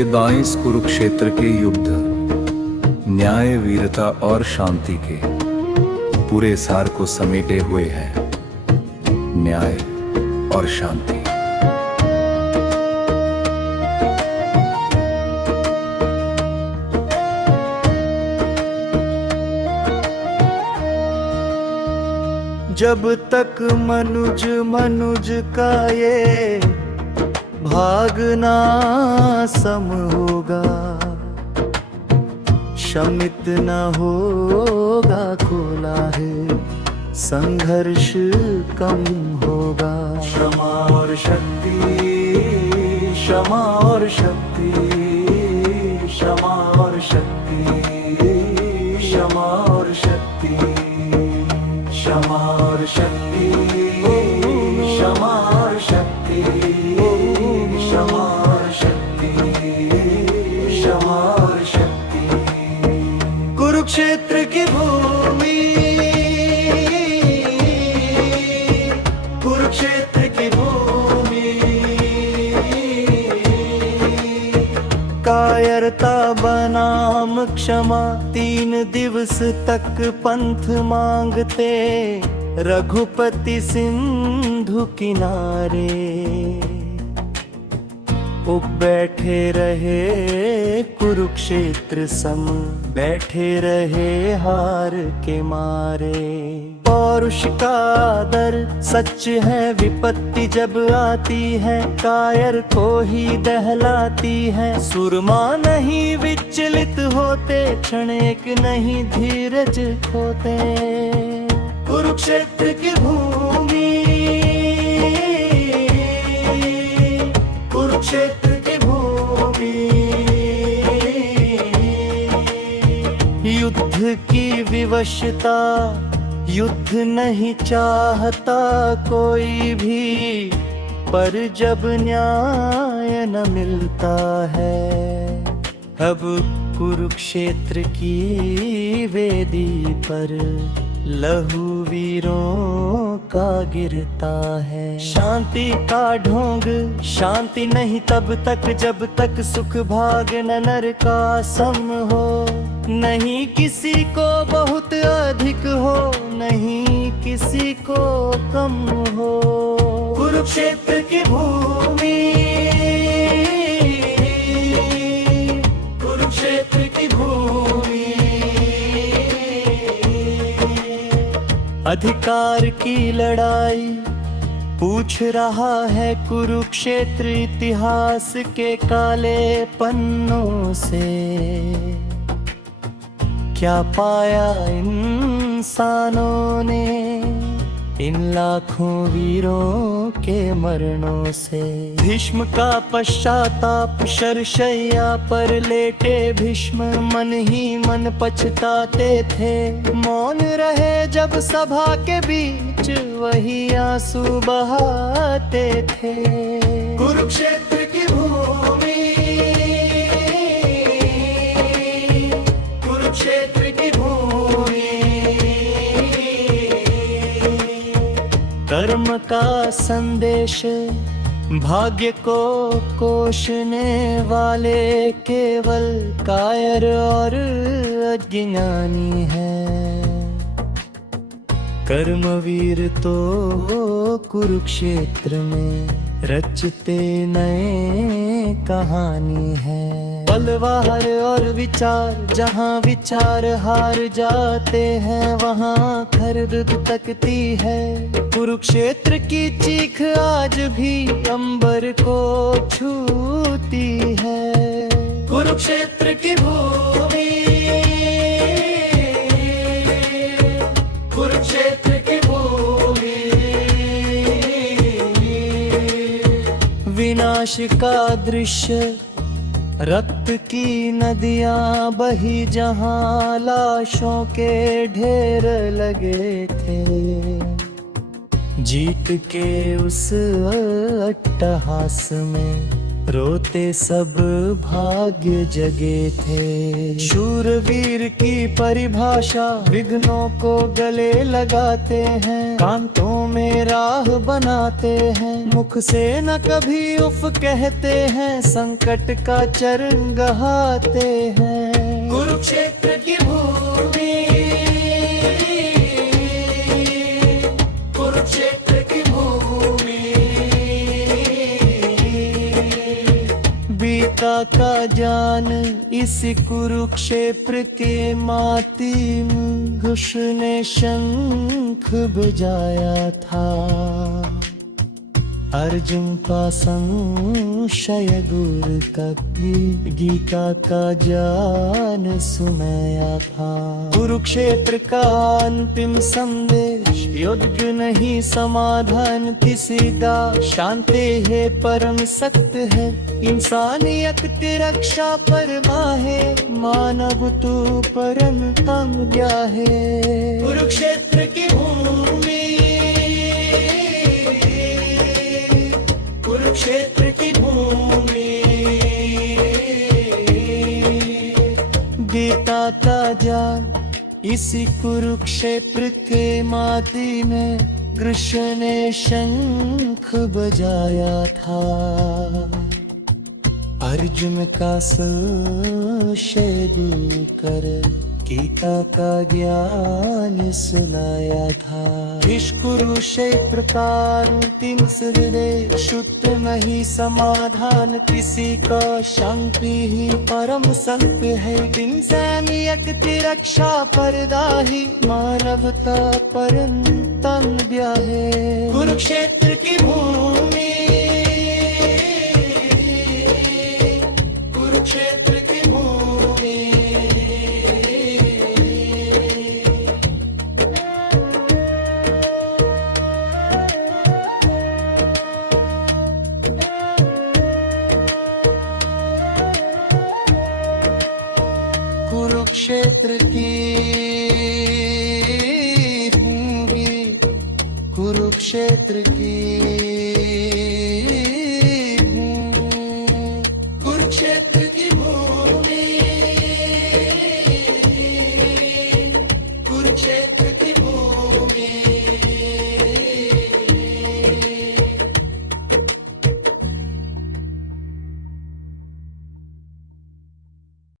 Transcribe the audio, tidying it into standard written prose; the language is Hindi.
ये दाइस कुरुक्षेत्र के युद्ध न्याय, वीरता और शांति के पूरे सार को समेटे हुए हैं। न्याय और शांति। जब तक मनुज मनुज का ये भागना सम होगा, शमित न होगा खोला है, संघर्ष कम होगा। क्षमा और शक्ति, क्षमा और शक्ति, क्षमा और शक्ति, क्षमा और शक्ति, क्षमा और शक्ति, क्षमा और शक्ति, क्षमा और शक्ति, क्षमा और शक्ति। कुरुक्षेत्र की भूमि, कुरुक्षेत्र की भूमि, कायरता बनाम क्षमा। 3 दिवस तक पंथ मांगते रघुपति सिंधु किनारे। उप बैठे रहे कुरुक्षेत्र सम, बैठे रहे हार के मारे। पौरुष का आदर सच है, विपत्ति जब आती है कायर को ही दहलाती है। सुरमा नहीं विचलित होते, क्षण एक नहीं धीरज खोते। कुरुक्षेत्र की भूमि, कुरुक्षेत्र की भूमि, युद्ध की विवशता, युद्ध नहीं चाहता कोई भी, पर जब न्याय न मिलता है। अब कुरुक्षेत्र की वेदी पर लहू वीरों का गिरता है। शांति का ढोंग, शांति नहीं तब तक जब तक सुख भाग न नर का सम हो। नहीं किसी को बहुत अधिक हो, नहीं किसी को कम हो। कुरुक्षेत्र की भूमि, कुरुक्षेत्र की भूमि, अधिकार की लड़ाई पूछ रहा है कुरुक्षेत्र इतिहास के काले पन्नों से। क्या पाया इंसानों ने इन लाखों वीरों के मरणों से। भीष्म का पश्चाताप, शरशैया पर लेटे भीष्म मन ही मन पछताते थे। मौन रहे जब सभा के बीच, वही आंसू बहाते थे। कुरुक्षेत्र की भूमि, कुरुक्षेत्र की भूमि, कर्म का संदेश भाग्य को कोसने वाले केवल कायर और अज्ञानी हैं। कर्मवीर तो कुरुक्षेत्र में रचते नए कहानी है। बलवार और विचार, जहाँ विचार हार जाते हैं वहाँ खरद तकती है। कुरुक्षेत्र की चीख आज भी अंबर को छूती है। कुरुक्षेत्र की भूमि, कुरुक्षेत्र की भूमि, विनाश का दृश्य, रक्त की नदियां बही जहां लाशों के ढेर लगे थे। जीत के उस अट्टहास में रोते सब भाग्य जगे थे। शूरवीर की परिभाषा विघ्नों को गले लगाते हैं, कांटों में राह बनाते हैं, मुख से न कभी उफ कहते हैं, संकट का चरण गहाते हैं। कुरुक्षेत्र की भूमि, कुरुक्षेत्र की भूमि, बीता का जान इस कुरुक्षेत्र के माटी में घुष ने शंख बजाया था। अर्जुन का संशय दूर कभी गीता का ज्ञान सुनाया था। कुरुक्षेत्र का अंतिम संदेश युद्ध नहीं समाधान किसी का, शांति है परम सत्य है, इंसानियत की रक्षा परमा है, मानव तू परम तम क्या है। कुरुक्षेत्र की भूमि, कुरुक्षेत्र की भूमि, गीता का ज्ञान इसी कुरुक्षेत्र के माटी में कृष्ण ने शंख बजाया था। अर्जुन का संशय दूर कर गीता का ज्ञान सुनाया था। इस कुरुक्षेत्र का अंतिम संदेश शुद्ध नहीं समाधान किसी का, शांति ही परम सत्य है, इंसानियत की रक्षा परदाही, मानवता परम तन्व्य है। कुरुक्षेत्र की भूमि, कुरुक्षेत्र की भूमि, कुरुक्षेत्र की भूमि, कुरुक्षेत्र की भूमि, कुरुक्षेत्र की भूमि, कुरुक्षेत्र की